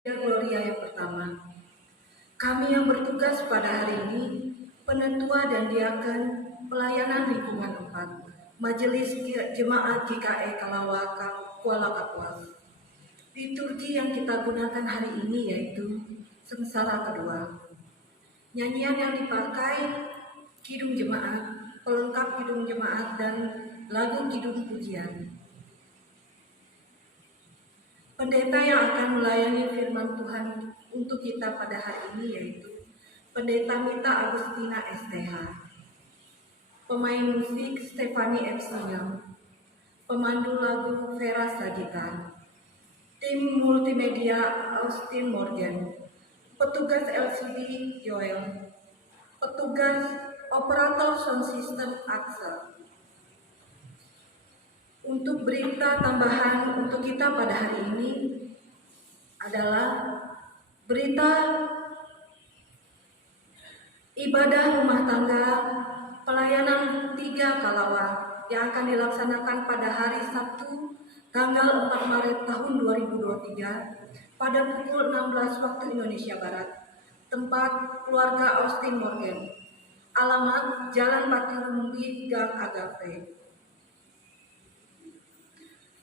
Gloria yang pertama, kami yang bertugas pada hari ini, penetua dan diaken pelayanan lingkungan 4, Majelis Jemaat GKE Kalawaka, Kuala Kapuas. Liturgi yang kita gunakan hari ini yaitu Sengsara Kedua. Nyanyian yang dipakai Kidung Jemaat, pelengkap Kidung Jemaat, dan lagu Kidung Pujian. Pendeta yang akan melayani firman Tuhan untuk kita pada hari ini yaitu Pendeta Mita Agustina STH, pemain musik Stefani F. Sinyam, pemandu lagu Vera Sagita, tim multimedia Austin Morgan, petugas LCD Joel, petugas operator sound system Axel. Untuk berita tambahan untuk kita pada hari ini adalah berita ibadah rumah tangga pelayanan 3 Kalawa yang akan dilaksanakan pada hari Sabtu tanggal 4 Maret tahun 2023 pada pukul 16 waktu Indonesia Barat. Tempat keluarga Austin Morgan. Alamat Jalan Pati Rumbi, Gang Agape.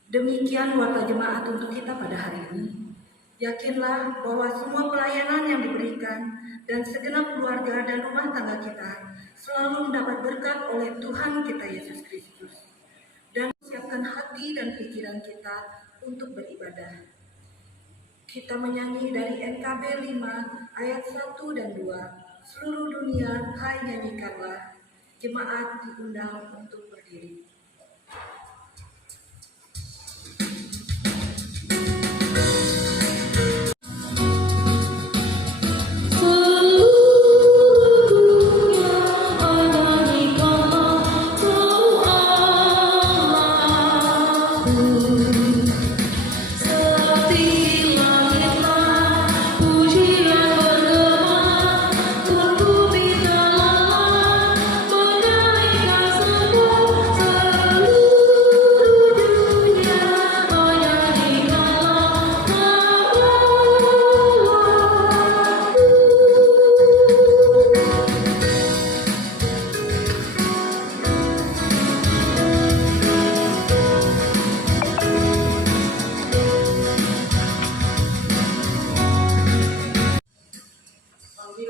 Demikian warta jemaat untuk kita pada hari ini. Yakinlah bahwa semua pelayanan yang diberikan dan segenap keluarga dan rumah tangga kita selalu mendapat berkat oleh Tuhan kita Yesus Kristus. Dan siapkan hati dan pikiran kita untuk beribadah. Kita menyanyi dari NKB 5 ayat 1 dan 2. Seluruh dunia, hai nyanyikanlah. Jemaat diundang untuk berdiri.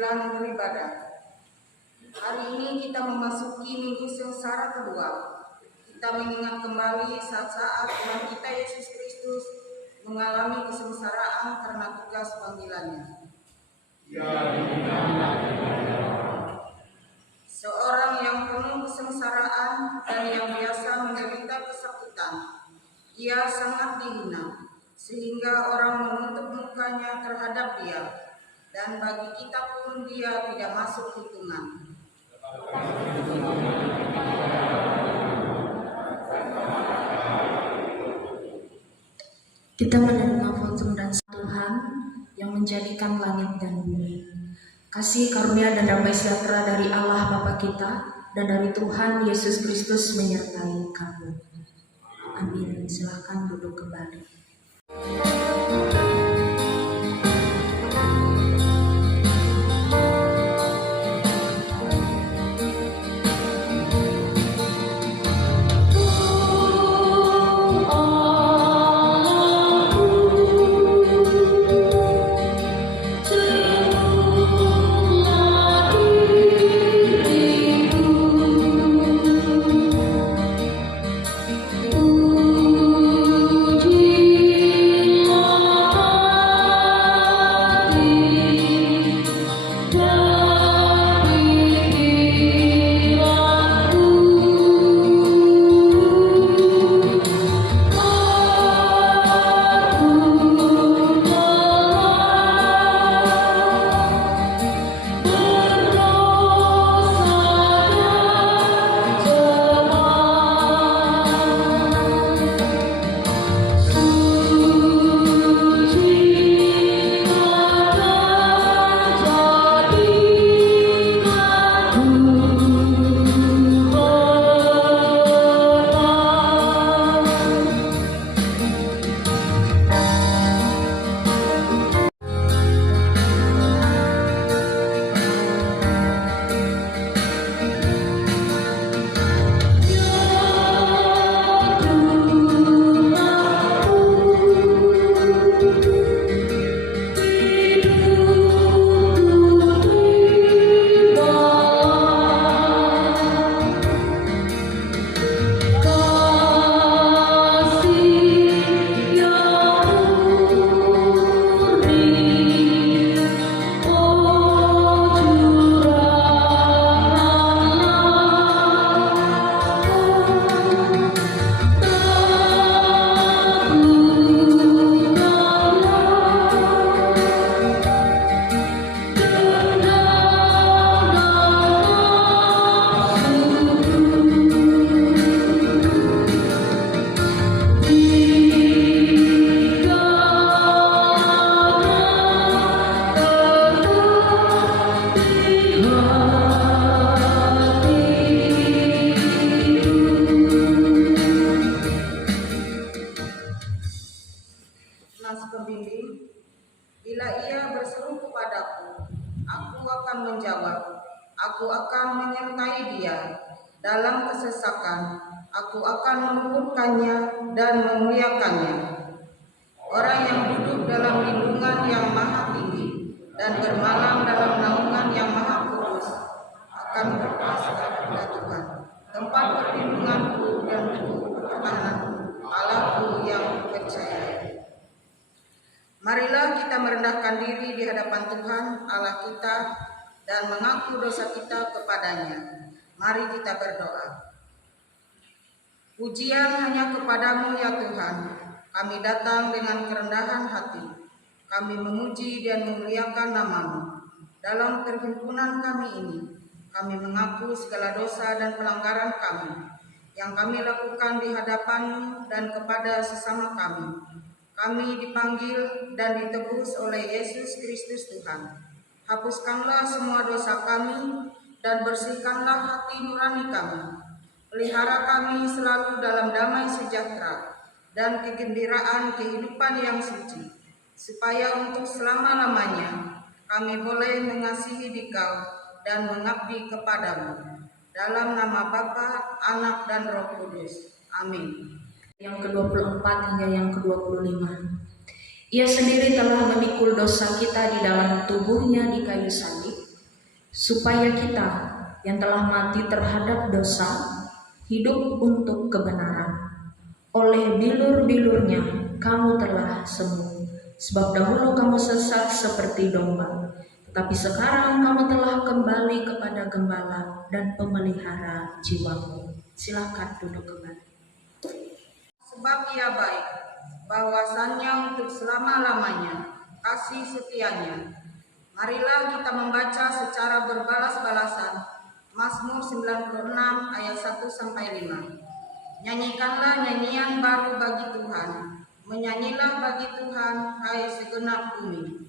Beribadah. Hari ini kita memasuki minggu sengsara kedua. Kita mengingat kembali saat-saat Tuhan kita Yesus Kristus mengalami kesengsaraan karena tugas panggilannya. Seorang yang penuh kesengsaraan dan yang biasa menderita kesakitan. Ia sangat dihina sehingga orang menutup mukanya terhadap dia. Dan bagi kita pun dia tidak masuk hitungan. Kita menerima fotum dan Tuhan yang menjadikan langit dan bumi. Kasih karunia dan damai sejahtera dari Allah Bapa kita dan dari Tuhan Yesus Kristus menyertai kamu. Amin. Silakan duduk kembali. Pujilah Bila ia berseru kepadaku, aku akan menjawab, aku akan menyertai dia. Dalam kesesakan, aku akan meluputkannya dan memuliakannya. Orang yang duduk dalam lindungan yang maha tinggi dan bermalam dalam naungan yang maha kudus akan berpasrah kepada Tuhan, tempat perlindunganku dan bukit pertahananku, Allahku yang percaya. Marilah kita merendahkan diri di hadapan Tuhan Allah kita dan mengaku dosa kita kepadanya. Mari kita berdoa. Pujian hanya kepadamu ya Tuhan. Kami datang dengan kerendahan hati. Kami memuji dan memuliakan nama-Mu. Dalam perhimpunan kami ini, kami mengaku segala dosa dan pelanggaran kami yang kami lakukan di hadapan-Mu dan kepada sesama kami. Kami dipanggil dan ditebus oleh Yesus Kristus Tuhan. Hapuskanlah semua dosa kami dan bersihkanlah hati nurani kami. Pelihara kami selalu dalam damai sejahtera dan kegembiraan kehidupan yang suci, supaya untuk selama-lamanya kami boleh mengasihi Dikau dan mengabdi kepadamu. Dalam nama Bapa, Anak, dan Roh Kudus. Amin. Yang ke-24 hingga yang ke-25. Ia sendiri telah memikul dosa kita di dalam tubuhnya di kayu salib, supaya kita yang telah mati terhadap dosa hidup untuk kebenaran. Oleh bilur-bilurnya kamu telah sembuh, sebab dahulu kamu sesat seperti domba, tetapi sekarang kamu telah kembali kepada gembala dan pemelihara jiwamu. Silakan duduk kembali. Sebab ia baik, bahwasannya untuk selama-lamanya kasih setianya. Marilah kita membaca secara berbalas-balasan Mazmur 96 ayat 1-5. Nyanyikanlah nyanyian baru bagi Tuhan, menyanyilah bagi Tuhan, hai segenap bumi.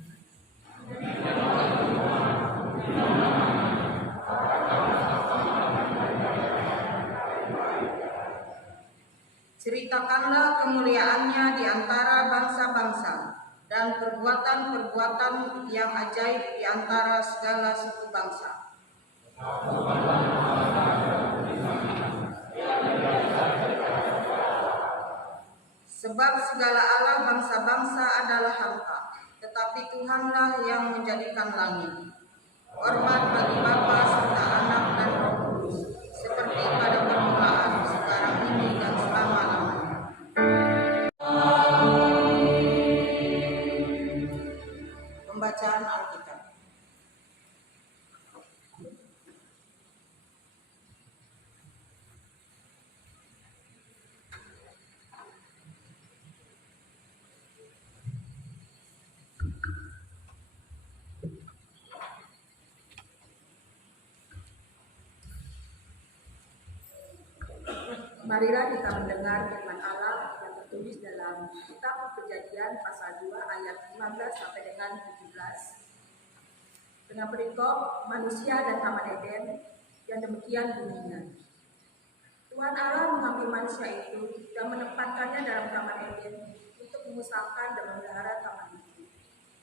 Ceritakanlah kemuliaannya di antara bangsa-bangsa dan perbuatan-perbuatan yang ajaib di antara segala suku bangsa. Sebab segala Allah bangsa-bangsa adalah hampa, tetapi Tuhanlah yang menjadikan langit. Hormat bagi Bapa serta Anak dan Roh Kudus, seperti pada permulaan, sekarang ini dan selama-lamanya. Pembacaan Alkitab. Marilah kita mendengar firman Allah yang tertulis dalam kitab Kejadian pasal 2 ayat 15 sampai dengan 17. Dengan perikop manusia dan Taman Eden yang demikian bunyinya. Tuhan Allah mengambil manusia itu dan menempatkannya dalam Taman Eden untuk mengusahakan dan memelihara taman itu.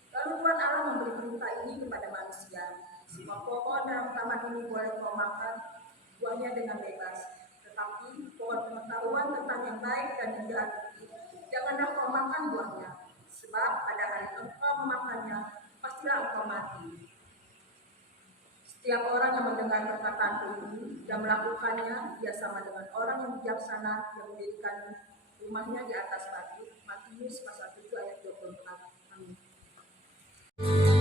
Lalu Tuhan Allah memberi perintah ini kepada manusia, semua pohon dalam taman ini boleh kau makan buahnya dengan bebas. Tetapi pohon pengetahuan tentang yang baik dan yang jahat itu janganlah kau makan buahnya, sebab pada hari engkau memakannya pastilah engkau mati. Setiap orang yang mendengar perkataanku ini dan melakukannya, ia sama dengan orang yang bijaksana yang mendirikan rumahnya di atas batu. Matius pasal 7 ayat 24. Amin. Kau telah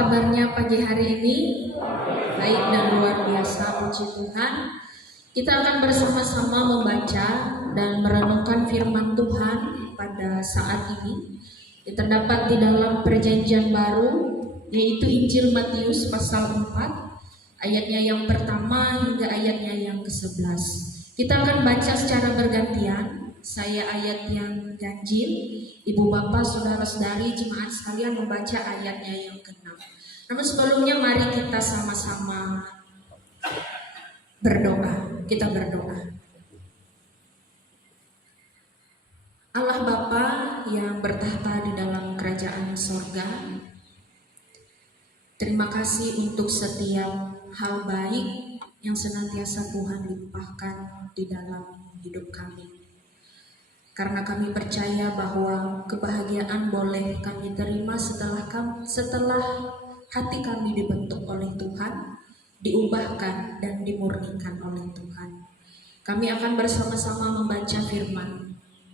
kabarnya pagi hari ini? Baik dan luar biasa, puji Tuhan. Kita akan bersama-sama membaca dan merenungkan firman Tuhan pada saat ini. Terdapat di dalam Perjanjian Baru, yaitu Injil Matius pasal 4, ayatnya yang pertama hingga ayatnya yang ke-11. Kita akan baca secara bergantian. Saya ayat yang ganjil, Ibu Bapak, Saudara-saudari, jemaat sekalian membaca ayatnya yang ke-6. Namun sebelumnya mari kita sama-sama berdoa. Kita berdoa. Allah Bapa yang bertahta di dalam kerajaan sorga, terima kasih untuk setiap hal baik yang senantiasa Tuhan limpahkan di dalam hidup kami. Karena kami percaya bahwa kebahagiaan boleh kami terima setelah hati kami dibentuk oleh Tuhan, diubahkan dan dimurnikan oleh Tuhan. Kami akan bersama-sama membaca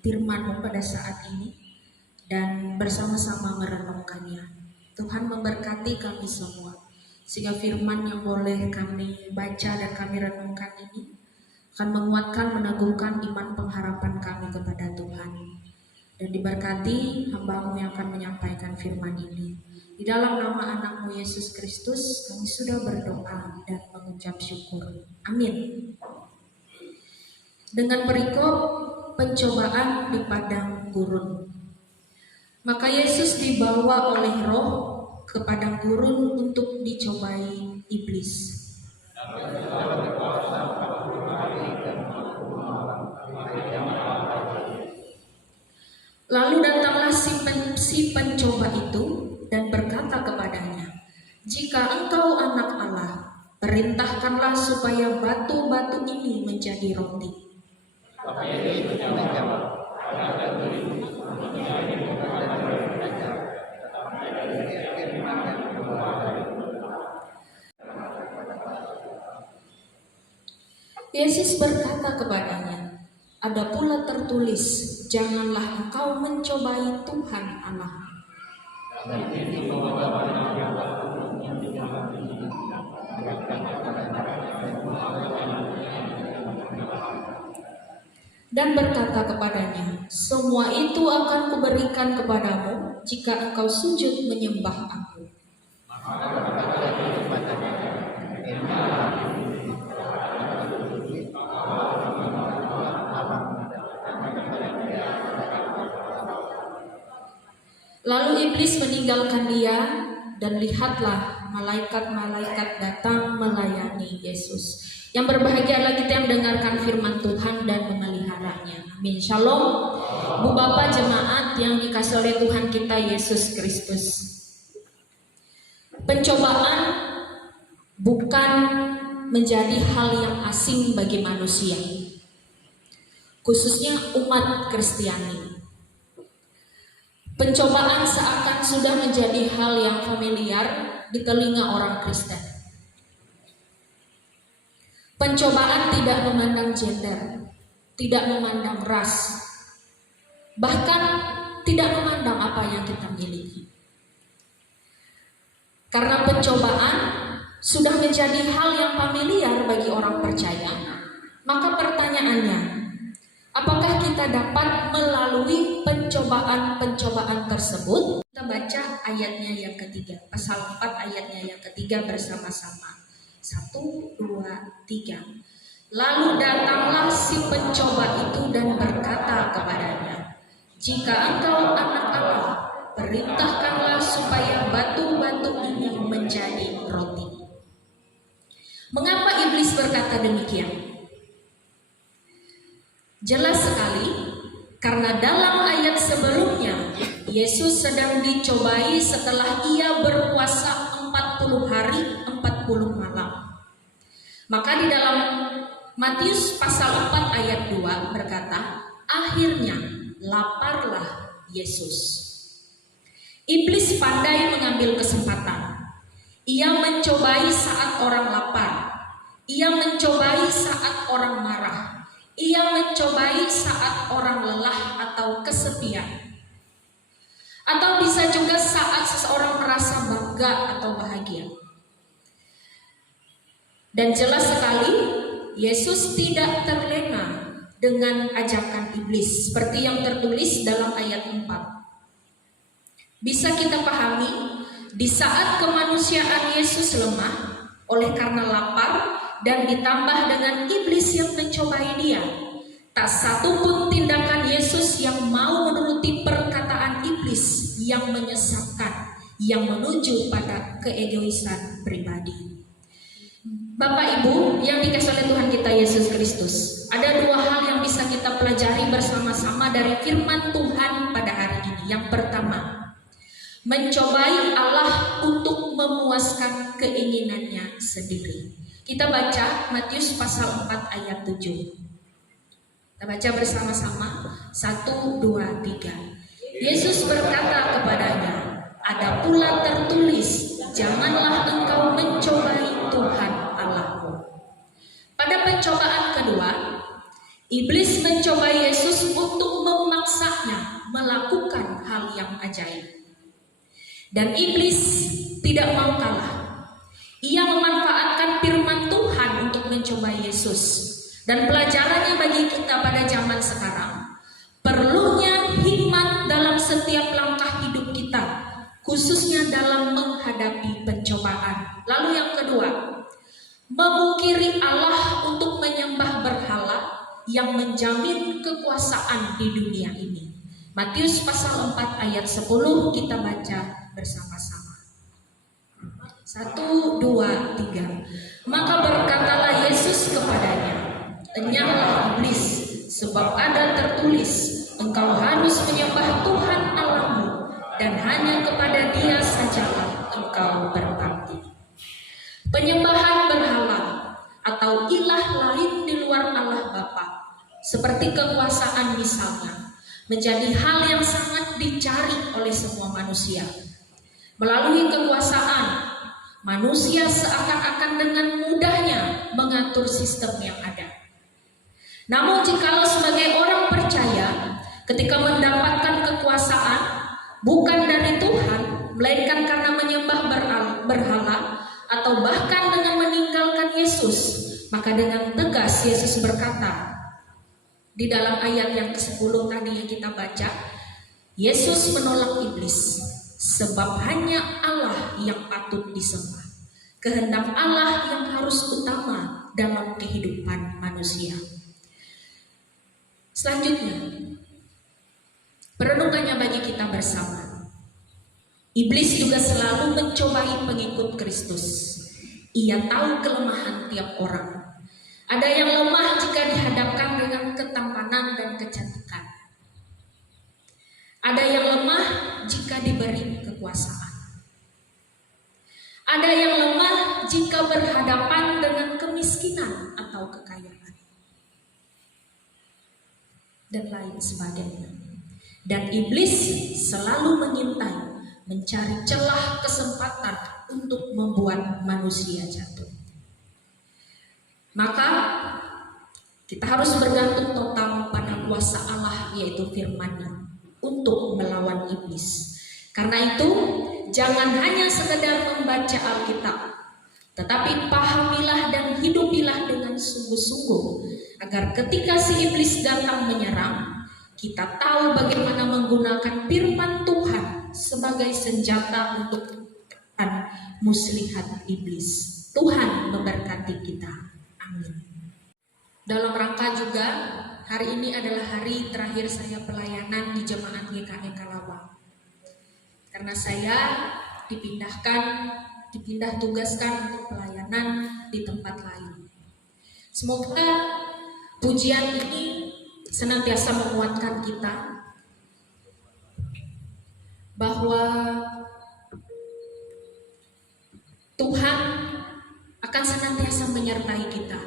firman-Mu pada saat ini dan bersama-sama merenungkannya. Tuhan memberkati kami semua, sehingga firman yang boleh kami baca dan kami renungkan ini akan menguatkan, meneguhkan iman pengharapan kami kepada Tuhan. Dan diberkati hamba-Mu yang akan menyampaikan firman ini. Di dalam nama anak-Mu Yesus Kristus kami sudah berdoa dan mengucap syukur. Amin. Dengan perikop pencobaan di padang gurun. Maka Yesus dibawa oleh Roh ke padang gurun untuk dicobai iblis. Lalu datanglah si pencoba itu dan berkata kepadanya, "Jika engkau anak Allah, perintahkanlah supaya batu-batu ini menjadi roti." Yesus berkata kepadanya, "Ada pula tertulis, janganlah engkau mencobai Tuhan Allah." Dan berkata kepadanya, "Semua itu akan kuberikan kepadamu jika engkau sujud menyembah Aku." Lalu iblis meninggalkan dia, dan lihatlah malaikat-malaikat datang melayani Yesus. Yang berbahagialah kita yang mendengarkan firman Tuhan dan memeliharanya. Amin. Shalom. Bu Bapak jemaat yang dikasihi oleh Tuhan kita Yesus Kristus. Pencobaan bukan menjadi hal yang asing bagi manusia, khususnya umat Kristiani. Pencobaan seakan sudah menjadi hal yang familiar di telinga orang Kristen. Pencobaan tidak memandang gender, tidak memandang ras, bahkan tidak memandang apa yang kita miliki. Karena pencobaan sudah menjadi hal yang familiar bagi orang percaya, maka pertanyaannya, apakah kita dapat melalui pencobaan-pencobaan tersebut? Kita baca ayatnya yang ketiga, pasal 4 ayatnya yang ketiga bersama-sama. 1, 2, 3. Lalu datanglah si pencoba itu dan berkata kepadanya, "Jika engkau anak Allah, perintahkanlah supaya batu-batu ini menjadi roti." Mengapa iblis berkata demikian? Jelas sekali, karena dalam ayat sebelumnya Yesus sedang dicobai setelah ia berpuasa 40 hari 40 malam. Maka di dalam Matius pasal 4 ayat 2 berkata, akhirnya laparlah Yesus. Iblis pandai mengambil kesempatan. Ia mencobai saat orang lapar. Ia mencobai saat orang marah. Ia mencobai saat orang lelah atau kesepian. Atau bisa juga saat seseorang merasa bangga atau bahagia. Dan jelas sekali, Yesus tidak terlena dengan ajakan iblis seperti yang tertulis dalam ayat 4. Bisa kita pahami, di saat kemanusiaan Yesus lemah oleh karena lapar dan ditambah dengan iblis yang mencobai dia, tak satu pun tindakan Yesus yang mau menuruti perkataan iblis yang menyesatkan, yang menuju pada keegoisan pribadi. Bapak Ibu yang dikasihi oleh Tuhan kita Yesus Kristus, ada dua hal yang bisa kita pelajari bersama-sama dari firman Tuhan pada hari ini. Yang pertama, mencobai Allah untuk memuaskan keinginannya sendiri. Kita baca Matius pasal 4 ayat 7. Kita baca bersama-sama. 1, 2, 3. Yesus berkata kepadanya, ada pula tertulis, janganlah engkau mencobai Tuhan Allahmu. Pada pencobaan kedua, iblis mencobai Yesus untuk memaksanya melakukan hal yang ajaib. Dan iblis tidak mau kalah. Ia memanfaatkan firman Tuhan untuk mencobai Yesus. Dan pelajarannya bagi kita pada zaman sekarang, perlunya hikmat dalam setiap langkah hidup kita, khususnya dalam menghadapi pencobaan. Lalu yang kedua, memungkiri Allah untuk menyembah berhala yang menjamin kekuasaan di dunia ini. Matius pasal 4 ayat 10 kita baca bersama-sama. 1, 2, 3. Maka berkatalah Yesus kepadanya, enyahlah iblis, sebab ada tertulis, engkau harus menyembah Tuhan Allahmu, dan hanya kepada Dia sajalah engkau berbakti. Penyembahan berhala atau ilah lain di luar Allah Bapa, seperti kekuasaan misalnya, menjadi hal yang sangat dicari oleh semua manusia. Melalui kekuasaan, manusia seakan-akan dengan mudahnya mengatur sistem yang ada. Namun jikalau sebagai orang percaya, ketika mendapatkan kekuasaan bukan dari Tuhan, melainkan karena menyembah berhala, atau bahkan dengan meninggalkan Yesus, maka dengan tegas Yesus berkata, di dalam ayat yang ke-10 tadi yang kita baca, Yesus menolak iblis, sebab hanya Allah yang patut disembah. Kehendak Allah yang harus utama dalam kehidupan manusia. Selanjutnya, perenungannya bagi kita bersama. Iblis juga selalu mencobai pengikut Kristus. Ia tahu kelemahan tiap orang. Ada yang lemah jika dihadapkan dengan ketampanan dan kecantikan. Ada yang lemah jika diberi kekuasaan. Ada yang lemah jika berhadapan dengan kemiskinan atau kekayaan. Dan lain sebagainya. Dan iblis selalu mengintai, mencari celah kesempatan untuk membuat manusia jatuh. Maka kita harus bergantung total pada kuasa Allah, yaitu firman-Nya, untuk melawan iblis. Karena itu, jangan hanya sekedar membaca Alkitab, tetapi pahamilah dan hidupilah dengan sungguh-sungguh, agar ketika si iblis datang menyerang, kita tahu bagaimana menggunakan firman Tuhan sebagai senjata untuk muslihat iblis. Tuhan memberkati kita. Amin. Dalam rangka juga, hari ini adalah hari terakhir saya pelayanan di Jemaat GKI Kalawang. Karena saya dipindah tugaskan untuk pelayanan di tempat lain. Semoga pujian ini senantiasa menguatkan kita bahwa Tuhan akan senantiasa menyertai kita.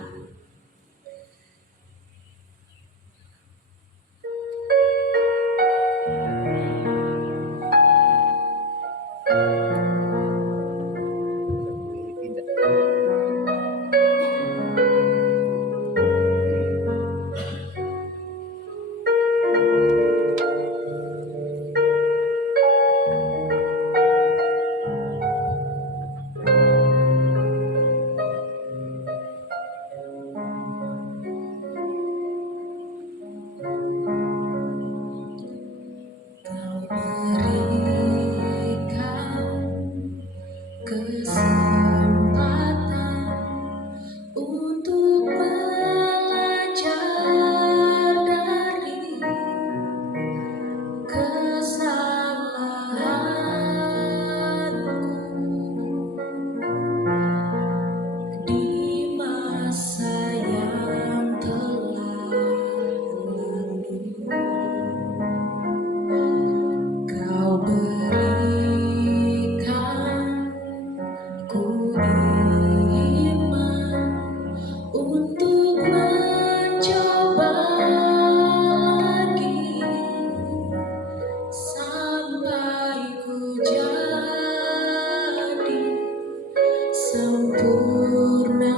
sempurna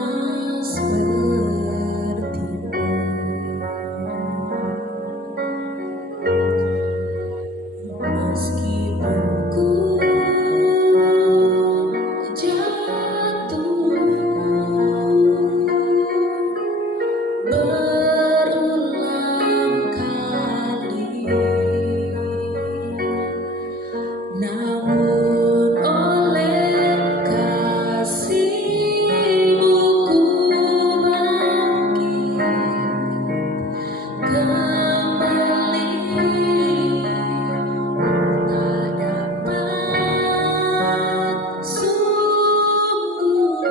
sepertimu. Meskipun ku jatuh berulang kali, namun oleh kasih-Mu ku bangkit kembali. Tak dapat sungguh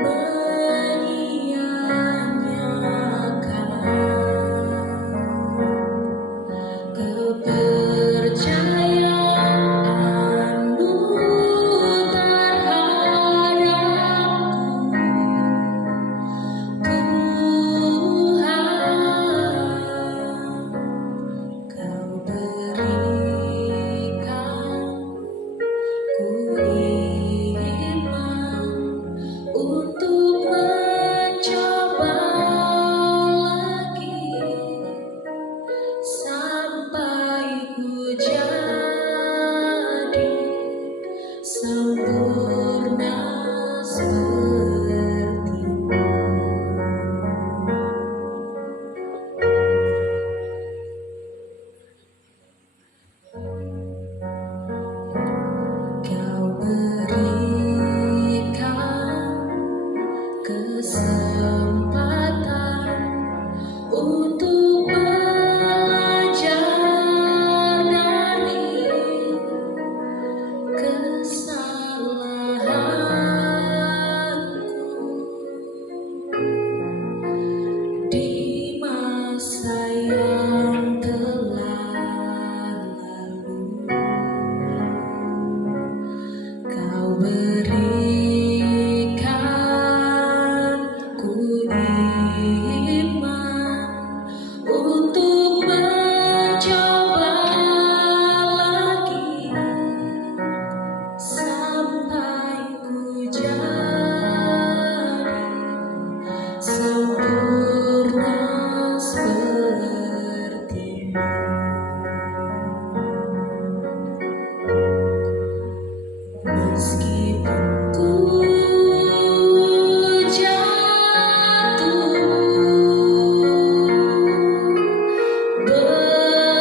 menyia-nyiakan kepercayaanmu terhadapku, Tuhan. Kau berikan ku iman untuk mencoba lagi sampai ku jadi sempurna seperti-Mu. Kau berikan kesempatan untuk belajar dari kesalahanku di masa yang telah lalu. Kau berikan ku iman untuk mencoba lagi sampai ku jadi sempurna seperti-Mu. Meskipun ku jatuh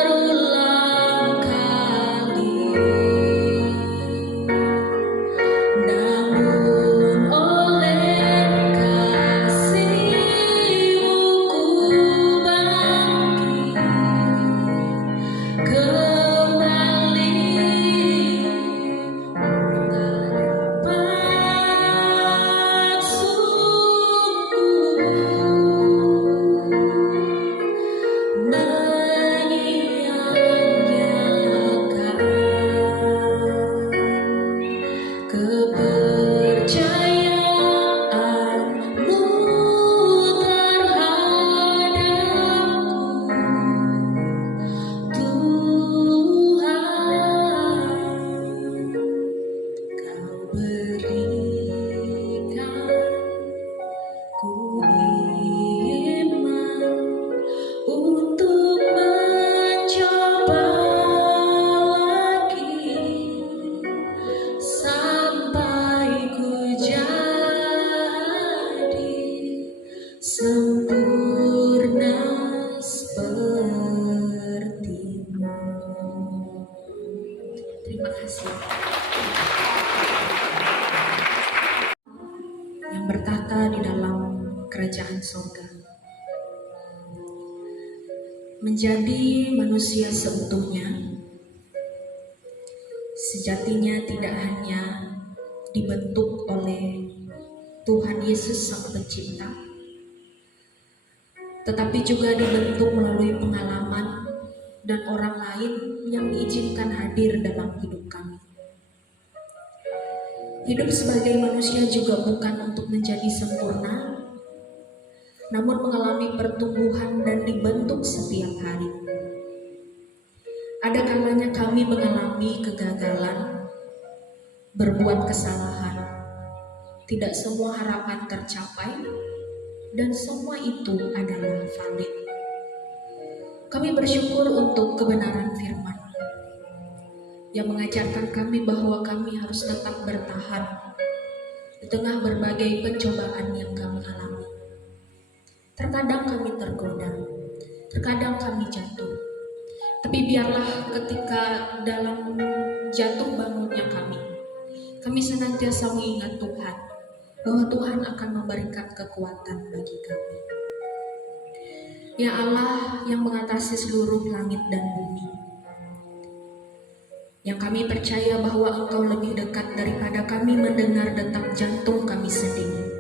berulang kali, namun oleh kasih-Mu ku bangkit kembali. Tak dapat sungguh menyia-nyiakan kepercayaanmu terhadapku, Tuhan. Kau berikan ku iman untuk mencoba lagi sampai ku jadi sempurna seperti-Mu. Terima kasih. Yang bertata di dalam kerajaan surga, menjadi manusia seutuhnya, sejatinya tidak hanya dibentuk oleh Tuhan Yesus Sang Pencipta, tetapi juga dibentuk melalui pengalaman dan orang lain yang diizinkan hadir dalam hidup kami. Hidup sebagai manusia juga bukan untuk menjadi sempurna, namun mengalami pertumbuhan dan dibentuk setiap hari. Ada kalanya kami mengalami kegagalan, berbuat kesalahan. Tidak semua harapan tercapai, dan semua itu adalah valid. Kami bersyukur untuk kebenaran firman yang mengajarkan kami bahwa kami harus tetap bertahan di tengah berbagai pencobaan yang kami alami. Terkadang kami tergoda, terkadang kami jatuh. Tapi biarlah ketika dalam jatuh bangunnya kami senantiasa mengingat Tuhan, bahwa Tuhan akan memberikan kekuatan bagi kami. Ya Allah yang mengatasi seluruh langit dan bumi, yang kami percaya bahwa Engkau lebih dekat daripada kami mendengar detak jantung kami sendiri.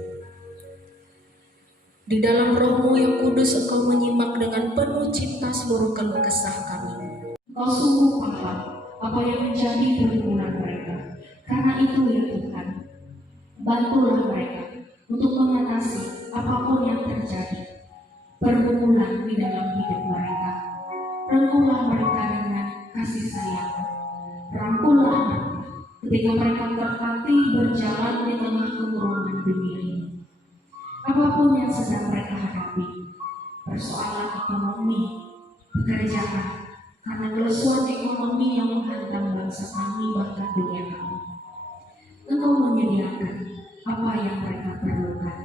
Di dalam Roh-Mu yang kudus Engkau menyimak dengan penuh cinta seluruh keluh kesah kami. Engkau sungguh paham apa yang menjadi pergumulan mereka. Karena itu ya Tuhan, bantulah mereka untuk mengatasi apapun yang terjadi, pergumulan di dalam hidup mereka. Rangkullah mereka dengan kasih sayang. Rangkullah mereka ketika mereka tertatih berjalan di tengah kemurungan dunia ini. Apapun yang sedang mereka hadapi, persoalan ekonomi, pekerjaan, karena kelesuan ekonomi yang menghantam bangsa kami bahkan dunia kami, Engkau menyediakan apa yang mereka perlukan.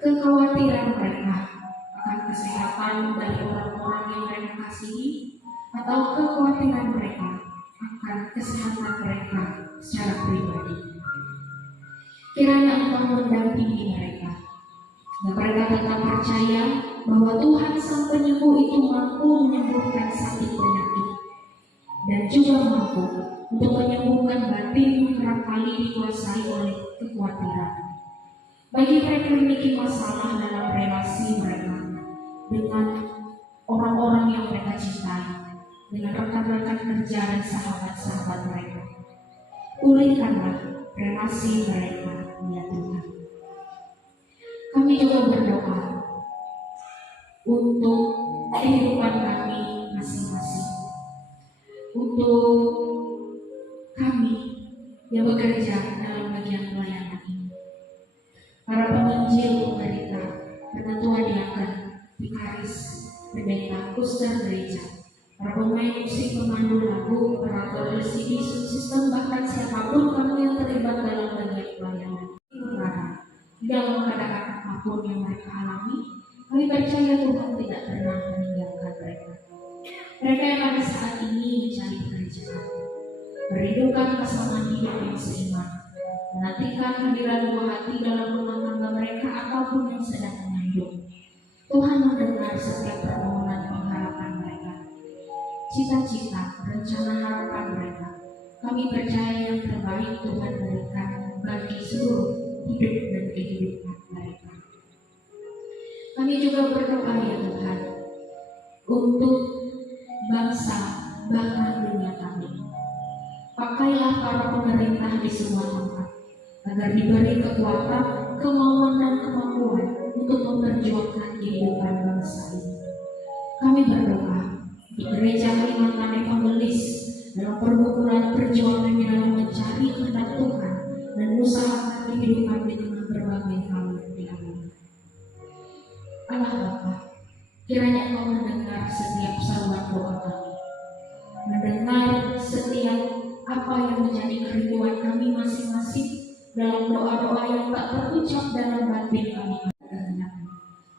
Kekhawatiran mereka akan kesehatan dari orang-orang yang mereka kasihi, atau kekhawatiran mereka akan kesehatan mereka secara pribadi, kiranya Engkau mendampingi mereka, dan mereka tetap percaya bahwa Tuhan Sang Penyembuh itu mampu menyembuhkan sakit penyakit, dan juga mampu untuk menyembuhkan batin yang kerap kali dikuasai oleh kekhawatiran. Bagi mereka yang memiliki masalah dalam relasi mereka dengan orang-orang yang mereka cintai, dengan rekan-rekan kerja dan sahabat-sahabat mereka, pulihkanlah relasi mereka, ya Tuhan. Kami juga berdoa untuk kehidupan kami masing-masing, untuk kami yang bekerja dalam bagian pelayanan ini, para penginjil, pemberita, penatua diaken, vikaris, pendeta, kuster gereja, para pemain musik, pemandu lagu, operator LCD, sistem, bahkan siapapun kamu yang terlibat dalam bagian pelayanan. Di dalam keadaan apapun yang mereka alami, kami percaya Tuhan tidak pernah meninggalkan mereka. Mereka yang pada saat ini mencari pekerjaan, merindukan pasangan hidup yang seiman, menantikan kehadiran buah hati dalam rumah tangga mereka ataupun yang sedang mengandung. Tuhan mendengar setiap permohonan pengharapan mereka, cita-cita, rencana harapan mereka. Kami percaya yang terbaik Tuhan berikan bagi seluruh hidup dan kehidupan mereka. Kami juga berdoa ya Tuhan untuk bangsa bahkan dunia kami. Pakailah para pemerintah di semua tempat agar diberi kekuatan, kemauan dan kemampuan untuk memperjuangkan kehidupan bangsa ini. Kami berdoa di Gereja Kalimantan Evangelis dalam pergumulan perjuangan dalam mencari kehendak Tuhan dan mengusahakan kehidupan di tengah berbagai hal yang dialami. Allah Bapa, kiranya Engkau mendengar setiap seruan doa kami, mendengar setiap apa yang menjadi kerinduan kami masing-masing dalam doa-doa yang tak terucap dalam batin kami.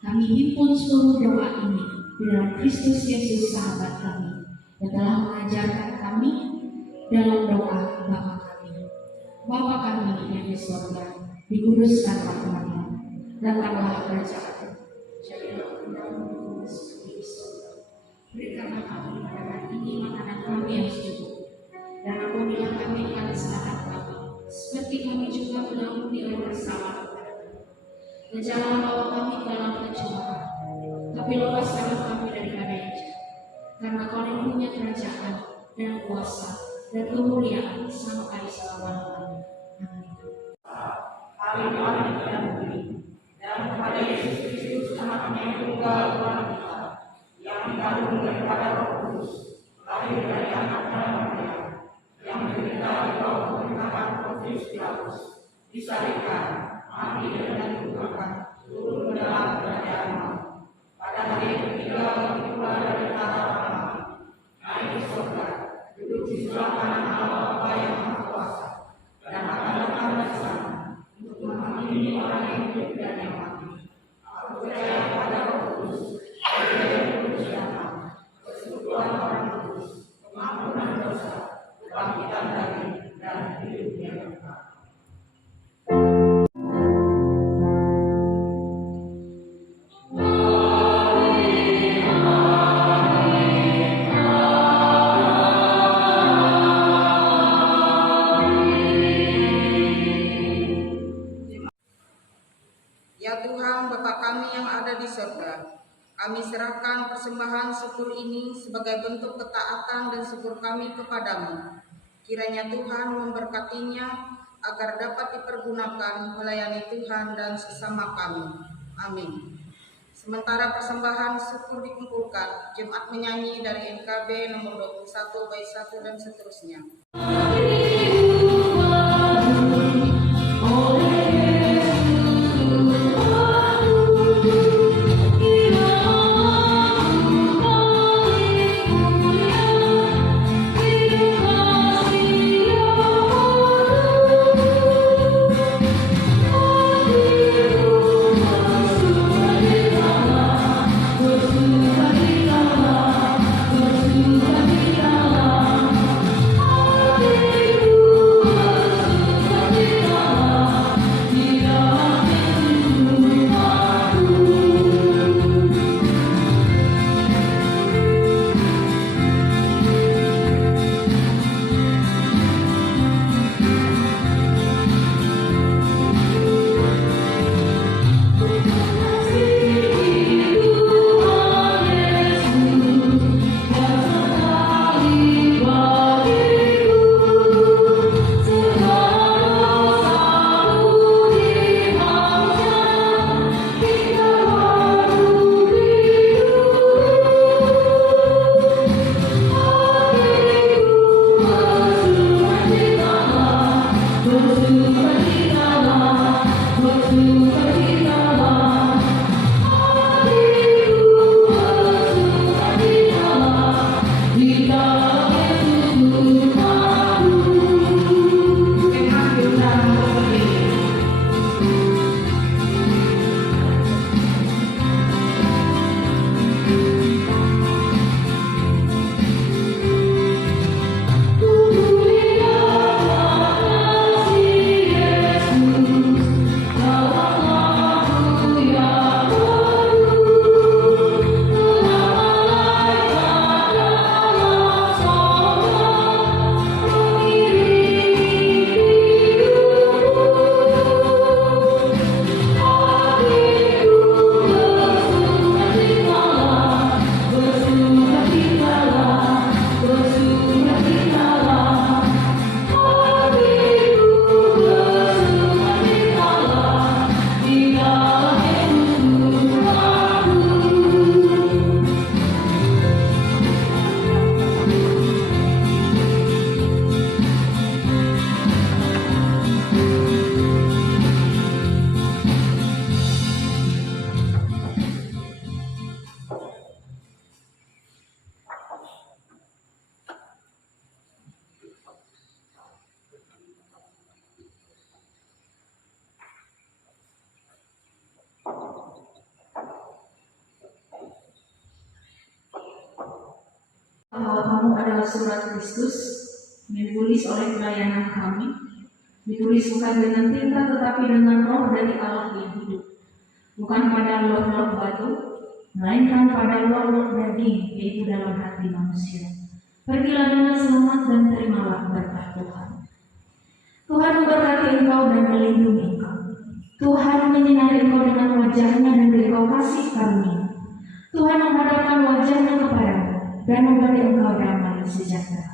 Kami himpun seluruh doa ini di dalam Kristus Yesus sahabat kami yang telah mengajarkan kami dalam doa Bapa kami. Bapa kami yang di surga, dikuduskanlah nama-Mu, datanglah kerajaan-Mu, jadilah kehendakmu seperti di surga. Berikanlah kami pada hari ini makanan kami yang secukupnya, dan ampunilah kami akan kesalahan kami, seperti kami juga mengampuni orang bersalah kepada kami. Dan janganlah bawa kami ke dalam pencobaan, tapi lepaskanlah kami daripada yang jahat. Karena Kau yang punya kerajaan dan kuasa dan kemuliaan sampai selama-lamanya. Amin. Dan kepada Yesus Kristus anaknya yang tunggal Tuhan kita, yang dikandung daripada Roh Kudus, lahir dari anak Maria, yang menderita di bawah pemerintahan Ya Tuhan, Bapa kami yang ada di surga, kami serahkan persembahan syukur ini sebagai bentuk ketaatan dan syukur kami kepadamu. Kiranya Tuhan memberkatinya agar dapat dipergunakan melayani Tuhan dan sesama kami. Amin. Sementara persembahan syukur dikumpulkan, jemaat menyanyi dari NKB nomor 21 bait 1 dan seterusnya. Bahwa kamu adalah surat Kristus, ditulis oleh pelayanan kami, ditulis bukan dengan tinta tetapi dengan roh dari Allah yang hidup, bukan pada loh-loh batu, melainkan pada loh-loh daging, yaitu dalam hati manusia. Pergilah dengan selamat dan terimalah berkat Tuhan. Tuhan memberkati engkau dan melindungi engkau. Tuhan menyinari engkau dengan wajahnya dan beri engkau kasih karunia. Tuhan menghadapkan wajahnya kepadamu dan memberi engkau damai sejahtera.